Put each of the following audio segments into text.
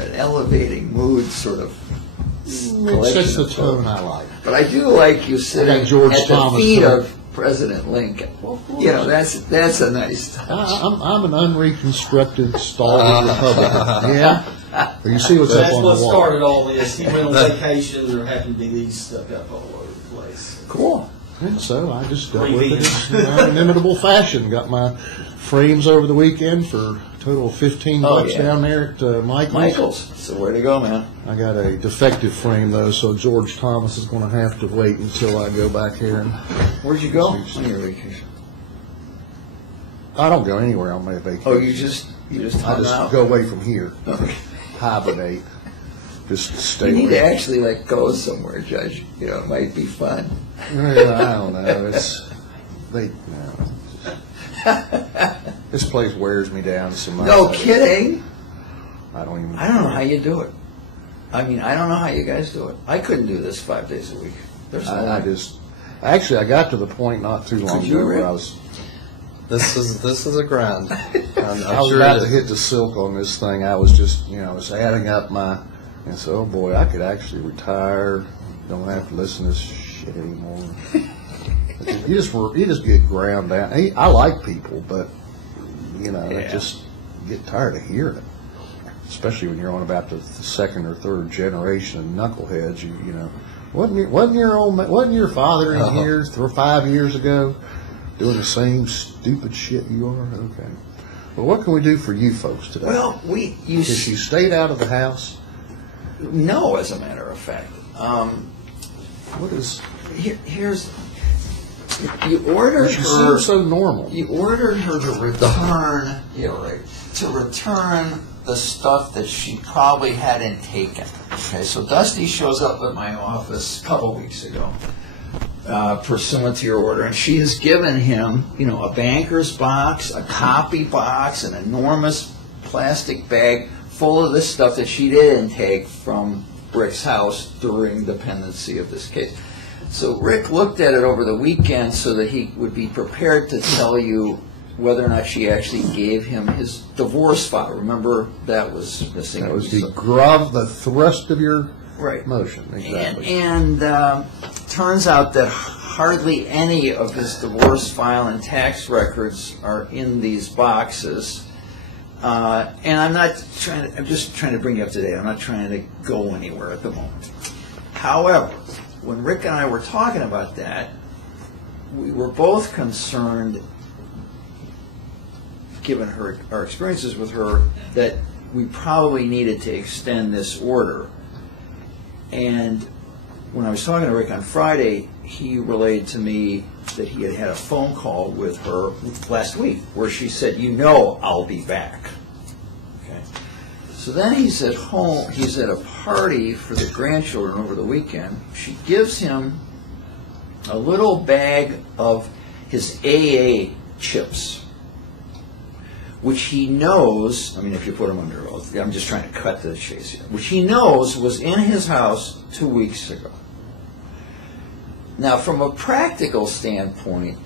an elevating mood sort of. It's just the tone I like. But I do like you sitting at the feet of President Lincoln. Well, you know, that's a nice touch. I'm an unreconstructed stalwart Republican. Yeah. You see what's up on the wall. That's what started all this. He went on vacation. There happened to be these stuck up all over the place. Cool. And so I just dealt with it in inimitable fashion. Got my frames over the weekend for a total of $15 down there at Michael's. So where to go, man? I got a defective frame though, so George Thomas is going to have to wait until I go back here. And where'd you go on your vacation? I don't go anywhere on my vacation. Oh, you just hung out? Go away from here. Okay. Hibernate. Just stay. You need to actually go somewhere, Judge. You know, it might be fun. I don't know. This place wears me down so much. No kidding. I don't know how you do it. I mean, I don't know how you guys do it. I couldn't do this 5 days a week. I got to the point not too long ago where I was. This is a grind. I was about to hit the silk on this thing. I was just, I was adding up and so, oh boy, I could actually retire. Don't have to listen to this shit anymore. You just get ground down. I like people, but I just get tired of hearing it. Especially when you're on about the second or third generation of knuckleheads. Wasn't your father in here 5 years ago doing the same stupid shit you are? Okay. Well, what can we do for you folks today? Well, you stayed out of the house. No, as a matter of fact. Here's you ordered she her. Seems so normal. You ordered her to return. To return the stuff that she probably hadn't taken. Okay, so Dusty shows up at my office a couple weeks ago, pursuant to your order, and she has given him, a banker's box, a copy box, an enormous plastic bag full of this stuff that she didn't take from Rick's house during the pendency of this case. So Rick looked at it over the weekend so that he would be prepared to tell you whether or not she actually gave him his divorce file. Remember, that was missing. That was the thrust of your motion. Exactly. And turns out that hardly any of his divorce file and tax records are in these boxes. And I'm just trying to bring you up to date. I'm not trying to go anywhere at the moment. However, when Rick and I were talking about that, we were both concerned, given our experiences with her, that we probably needed to extend this order. And when I was talking to Rick on Friday, he relayed to me that he had a phone call with her last week where she said, I'll be back. Okay. So then he's at home, he's at a party for the grandchildren over the weekend. She gives him a little bag of his AA chips, which he knows, if you put him under oath, I'm just trying to cut to the chase here, which he knows was in his house 2 weeks ago. Now, from a practical standpoint,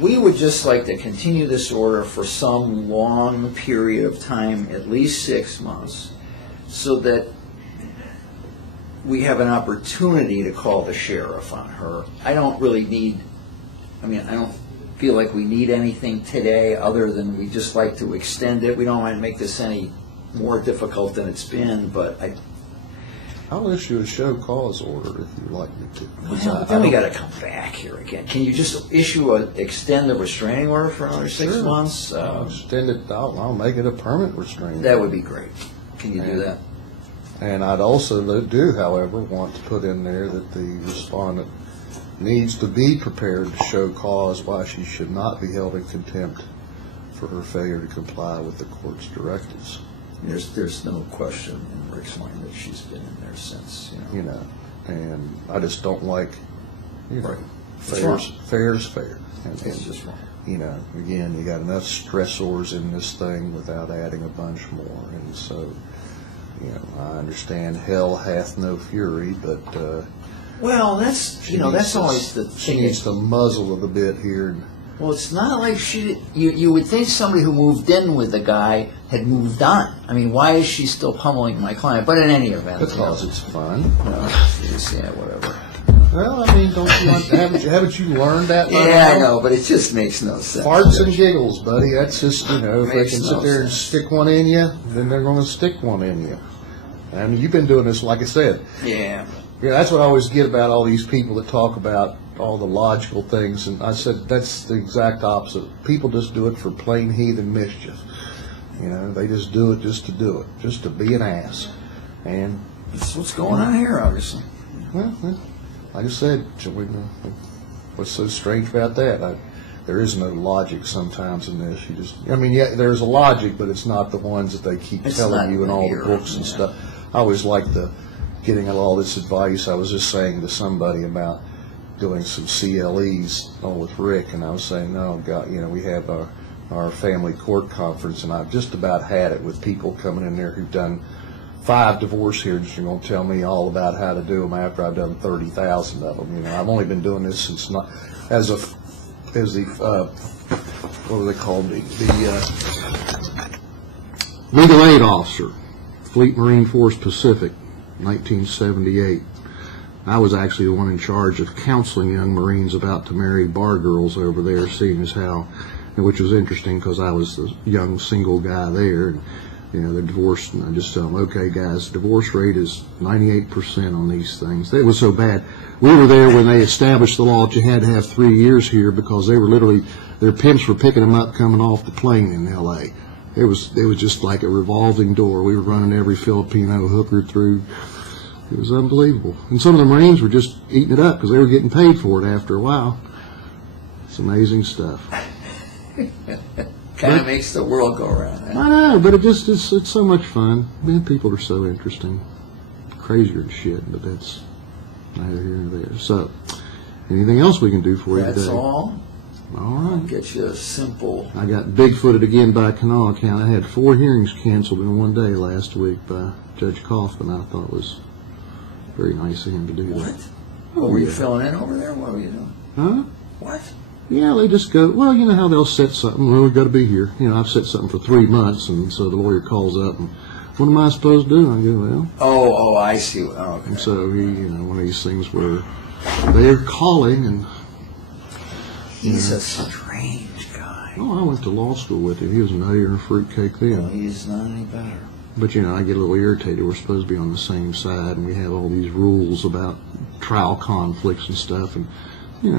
we would just like to continue this order for some long period of time, at least 6 months, so that we have an opportunity to call the sheriff on her. I don't feel like we need anything today other than we just like to extend it. We don't want to make this any more difficult than it's been, but I'll issue a show cause order if you'd like me to. Well, then we got to come back here again. Can you just extend the restraining order for another 6 months? Extend it. I'll make it a permanent restraining order. That would be great. Can you do that? And I'd also however, want to put in there that the respondent needs to be prepared to show cause why she should not be held in contempt for her failure to comply with the court's directives. There's no question in Rick's mind that she's been in there since. And I just don't like, fair's fair. And it's just wrong. Again, you got enough stressors in this thing without adding a bunch more. And so, I understand hell hath no fury, but well, that's always the thing. She needs to muzzle it a bit here. Well, it's not like you would think somebody who moved in with the guy had moved on. I mean, why is she still pummeling my client? But in any event. Because it's fun. Yeah, whatever. Well, I mean, don't you haven't you learned that? Yeah, I know, but it just makes no sense. Farts and giggles, buddy. That's just, if they can sit there and sense. stick one in you, then they're going to stick one in you. I mean, you've been doing this, like I said. Yeah. Yeah, that's what I always get about all these people that talk about all the logical things, and I said that's the exact opposite. People just do it for plain heathen mischief. They just do it just to do it, just to be an ass. And That's what's going on here, obviously. well, like I said, what's so strange about that? There is no logic sometimes in this. Yeah, there's a logic, but it's not the ones that they keep telling you in all the books and stuff. I always like getting all this advice. I was just saying to somebody about doing some CLEs with Rick, and I was saying, no, God, we have our family court conference, and I've just about had it with people coming in there who've done 5 divorce hearings. You're going to tell me all about how to do them after I've done 30,000 of them. I've only been doing this since what do they call me? The legal aid officer, Fleet Marine Force Pacific, 1978. I was actually the one in charge of counseling young Marines about to marry bar girls over there, seeing as how, which was interesting because I was the young single guy there. And, they're divorced, and I just tell them, okay, guys, divorce rate is 98% on these things. It was so bad. We were there when they established the law that you had to have 3 years here because they were literally, their pimps were picking them up coming off the plane in L.A. It was just like a revolving door. We were running every Filipino hooker through. It was unbelievable. And some of the Marines were just eating it up because they were getting paid for it after a while. It's amazing stuff. Kind of makes the world go around. I know, but it's so much fun. Man, people are so interesting. Crazier than shit, but that's neither here nor there. So, anything else we can do for you today? That's all. All right. I'll get you a simple. I got bigfooted again by Kanawha County. I had 4 hearings canceled in one day last week by Judge Kaufman. I thought it was very nice of him to do that. What? Oh, were you filling in over there? What were you doing? Huh? What? Yeah, they just go, well, you know how they'll set something. Well, we've got to be here. I've set something for 3 months, and so the lawyer calls up, and what am I supposed to do? I go, well. Oh, I see. Oh, okay. And so he, one of these things where they're calling, and he's a strange guy. Oh, I went to law school with him. He was a nuttier and a fruitcake then. Well, he's not any better. But, I get a little irritated. We're supposed to be on the same side, and we have all these rules about trial conflicts and stuff, and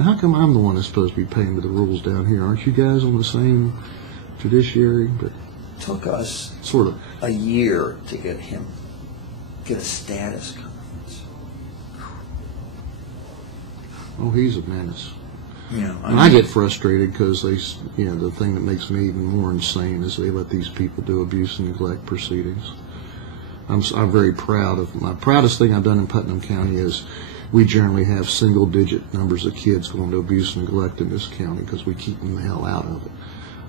how come I'm the one that's supposed to be paying by the rules down here? Aren't you guys on the same judiciary? But took us sort of a year to get a status conference. Oh, he's a menace. And I get frustrated because the thing that makes me even more insane is they let these people do abuse and neglect proceedings. I'm very proud of my proudest thing I've done in Putnam County is we generally have single-digit numbers of kids going to abuse and neglect in this county because we keep them the hell out of it.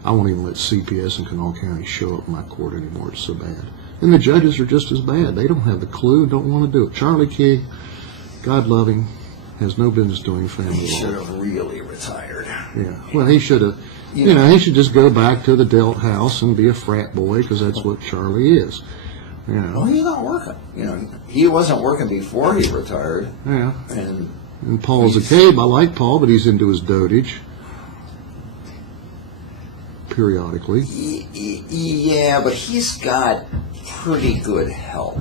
I won't even let CPS in Kanawha County show up in my court anymore. It's so bad. And the judges are just as bad. They don't have the clue, don't want to do it. Charlie King, God love him, has no business doing family law. He should have really retired. Yeah. Well, he should have, he should just go back to the Delt house and be a frat boy because that's what Charlie is. Well, he's not working. He wasn't working before he retired. Yeah. And Paul's a cabe. I like Paul, but he's into his dotage periodically. Yeah, but he's got pretty good help.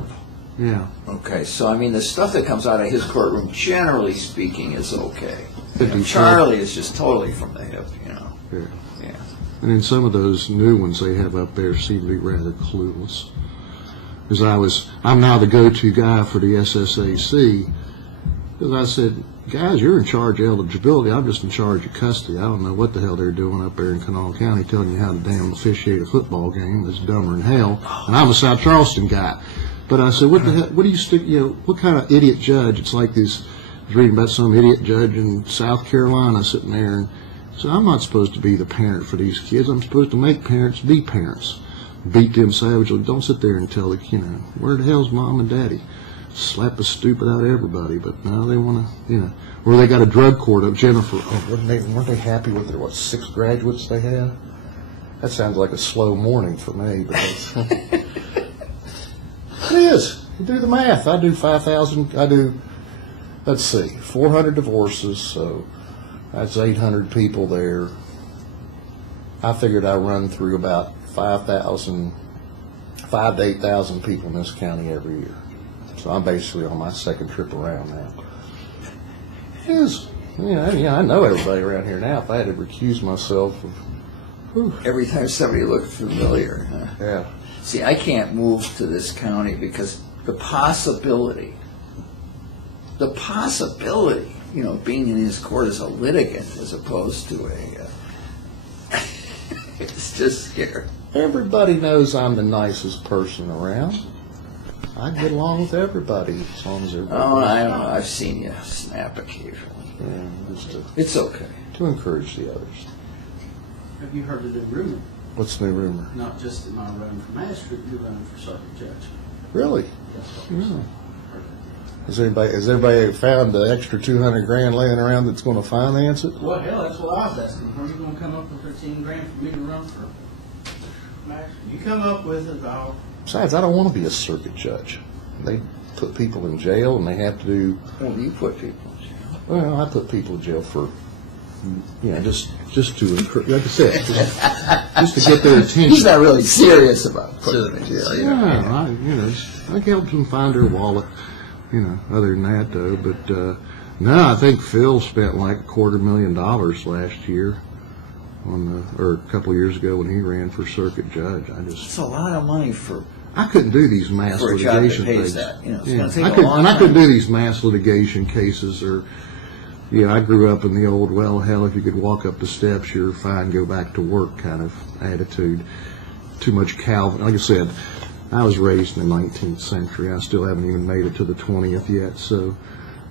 Yeah. Okay, so the stuff that comes out of his courtroom, generally speaking, is okay. Charlie Charlie is just totally from the hip, Yeah. Yeah. And then some of those new ones they have up there seem to be rather clueless. Because I'm now the go-to guy for the SSAC. Because I said, guys, you're in charge of eligibility. I'm just in charge of custody. I don't know what the hell they're doing up there in Kanawha County telling you how to damn officiate a football game. It's dumber than hell. And I'm a South Charleston guy. But I said, what the hell, what do you stick, what kind of idiot judge? It's like this, I was reading about some idiot judge in South Carolina sitting there. And so I'm not supposed to be the parent for these kids. I'm supposed to make parents be parents. Beat them savagely. Don't sit there and tell the where the hell's mom and daddy? slap the stupid out of everybody. But now they want to, you know, or they got a drug court of Jennifer. Oh, weren't they happy with their, what, 6 graduates they had? That sounds like a slow morning for me. But it is. You do the math. I do 5,000. I do, let's see, 400 divorces, so that's 800 people there. I figured I run through about 5,000, 5,000 to 8,000 people in this county every year. So I'm basically on my second trip around now. It is. I know everybody around here now. If I had to recuse myself of, whew. Every time somebody looked familiar. Huh? Yeah. See, I can't move to this county because the possibility, you know, being in his court as a litigant as opposed to a, it's just scary. Everybody knows I'm the nicest person around. I get along with everybody as long as everybody. Oh, I don't know. I've seen you snap occasionally. Yeah, It's okay. To encourage the others. Have you heard of the rumor? What's the new rumor? Not just am I running for magistrate, you're running for circuit judge. Really? That's what Yeah. Has everybody found the extra $200,000 laying around that's going to finance it? Well, hell, that's what I was asking. Where are you going to come up with $13,000 for me to run for magistrate? You come up with it, I'll. Besides, I don't want to be a circuit judge. They put people in jail, and they have to do. Well, you put people in jail. Well, I put people in jail for, just to encourage. Like I said, just to get their attention. He's not really serious about putting them in jail. Yeah, I helped them find their wallet. Other than that, though. But no, I think Phil spent like $250,000 last year or a couple of years ago when he ran for circuit judge. It's a lot of money for. I couldn't do these mass for a job that litigation pays things. that. It's Yeah. going to take a long time. I couldn't do these mass litigation cases or. I grew up in the old, well, hell, if you could walk up the steps, you're fine, go back to work kind of attitude. Too much Calvin. Like I said, I was raised in the 19th century. I still haven't even made it to the 20th yet. So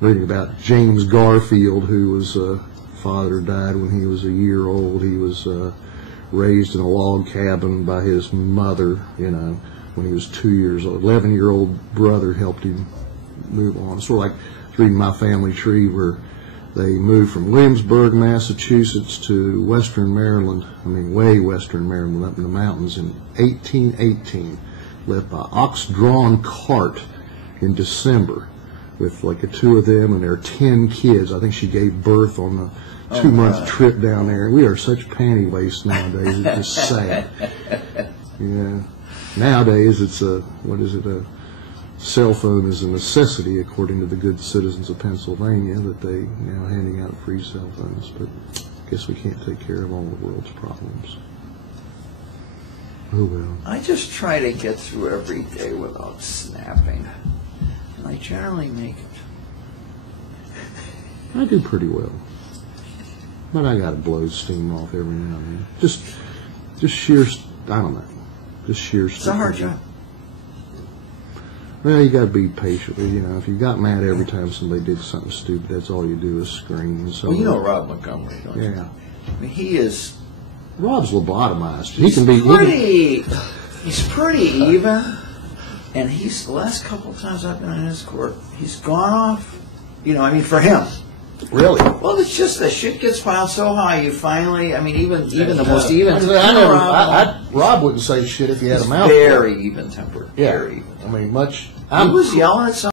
reading about James Garfield, who was father died when he was a year old. He was raised in a log cabin by his mother, when he was 2 years old. 11-year-old brother helped him move on. Sort of like reading my family tree where they moved from Williamsburg, Massachusetts to western Maryland, way western Maryland, up in the mountains in 1818, left by ox-drawn cart in December with like the 2 of them and their 10 kids. I think she gave birth on the 2-month trip down there. We are such panty waste nowadays. It's just sad. Nowadays it's a cell phone is a necessity, according to the good citizens of Pennsylvania, that they handing out free cell phones. But I guess we can't take care of all the world's problems. Oh well. I just try to get through every day without snapping, and I generally make it. I do pretty well, but I got to blow steam off every now and then. Just sheer, I don't know, just sheer. It's a hard job. Well, you got to be patient. If you got mad every time somebody did something stupid, that's all you do is scream. So well, you know Rob Montgomery, don't you? Yeah. He is. Rob's lobotomized. He's pretty even, and the last couple of times I've been in his court, he's gone off. For him. Really? Well, it's just the shit gets piled so high. You finally, even the most even. Rob wouldn't say shit if he had a mouth. Very even tempered. Yeah. Very even. much. He was yelling at some.